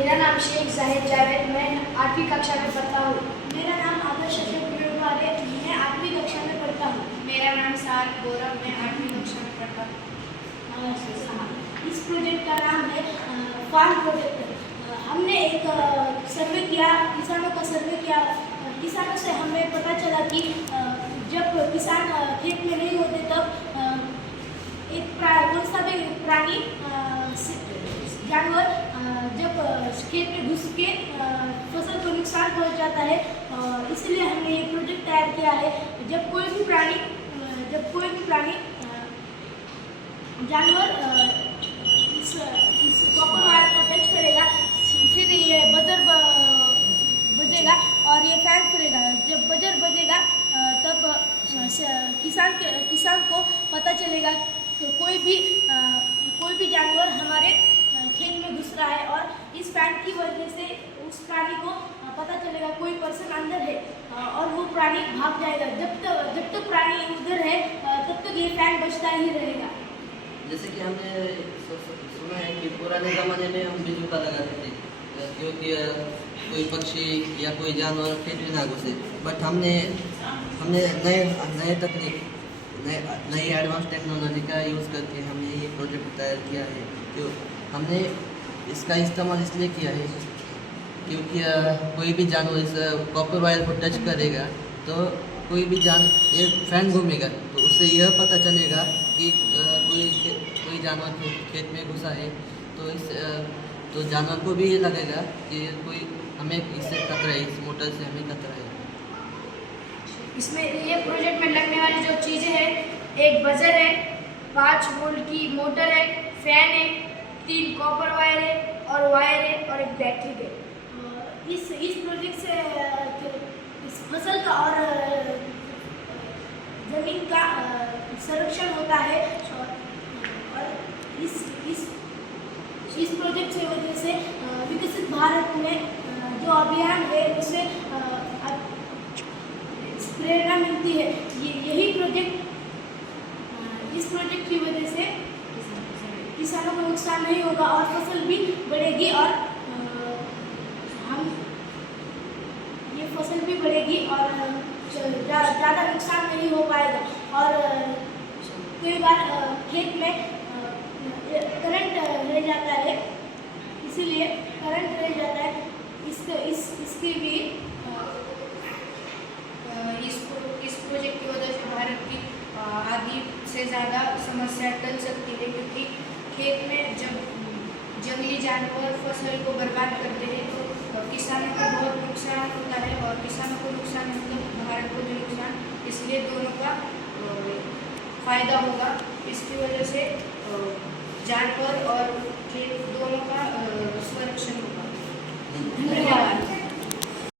मेरा नाम शेख जाहिद जावेद, मैं 8वीं कक्षा में पढ़ता हूँ। मेरा नाम आदर्श अशोक है, मैं 8वीं कक्षा में पढ़ता हूँ। मेरा नाम सार गौरव, मैं 8वीं कक्षा में पढ़ता हूँ। इस प्रोजेक्ट का नाम है फार्म प्रोजेक्ट। हमने एक सर्वे किया, किसानों का सर्वे किया। किसानों से हमें पता चला कि जब किसान खेत में नहीं होते तब एक कौन सा भी प्राणी जानवर जब खेत में घुस के फसल को नुकसान पहुंचाता है, इसलिए हमने ये प्रोजेक्ट तैयार किया है। जब कोई भी प्राणी जानवर इस कॉपर वायर को टच करेगा, फिर ये बजर बजेगा और ये फैन करेगा। जब बजर बजेगा तब किसान को पता चलेगा कि कोई भी जानवर हमारे खेत में घुस रहा है, और इस फैन की वजह से उस प्राणी को पता चलेगा कोई पर्सन अंदर है, और वो प्राणी भाग जाएगा। जब तक प्राणी उधर है तब तक ये फैन बजता ही रहेगा। जैसे कि हमने सुना है कि पुराने ज़माने में हम बिजुका लगाते थे क्योंकि कोई पक्षी या कोई जानवर खेत में ना घुसे। बट हमने नए तकनीक नई एडवांस टेक्नोलॉजी का यूज़ करके हमने ये प्रोजेक्ट तैयार किया है। तो हमने इसका इस्तेमाल इसलिए किया है क्योंकि कोई भी जानवर इस कॉपर वायर को टच करेगा तो कोई भी ये फैन घूमेगा, तो उससे यह पता चलेगा कि कोई जानवर खेत में घुसा है। तो जानवर को भी ये लगेगा कि कोई हमें इससे खतरा है, इस मोटर से हमें खतरा है। इसमें ये प्रोजेक्ट में लगने वाली जो चीज़ें हैं, एक बजर है, 5 वोल्ट की मोटर है, फैन है, 3 कॉपर वायर है और एक बैटरी है। इस प्रोजेक्ट से इस फसल का और जमीन का संरक्षण होता है, और इस प्रोजेक्ट से वजह से विकसित भारत में जो अभियान है उससे प्रेरणा मिलती है। यही प्रोजेक्ट इस प्रोजेक्ट की वजह से किसानों को नुकसान नहीं होगा और फसल भी बढ़ेगी, और फसल भी बढ़ेगी और ज़्यादा नुकसान नहीं हो पाएगा। और कई बार खेत में करंट रह जाता है, इसीलिए करंट रह जाता है, इसके भी इस प्रोजेक्ट की वजह से भारत की आधी से ज़्यादा समस्या टल सकती है, क्योंकि खेत में जब जंगली जानवर फसल को बर्बाद करते हैं तो किसानों को बहुत नुकसान होता है, और किसानों को नुकसान मतलब भारत को भी नुकसान, इसलिए दोनों का फायदा होगा। इसकी वजह से जानवर और खेत दोनों का संरक्षण होगा। धन्यवाद।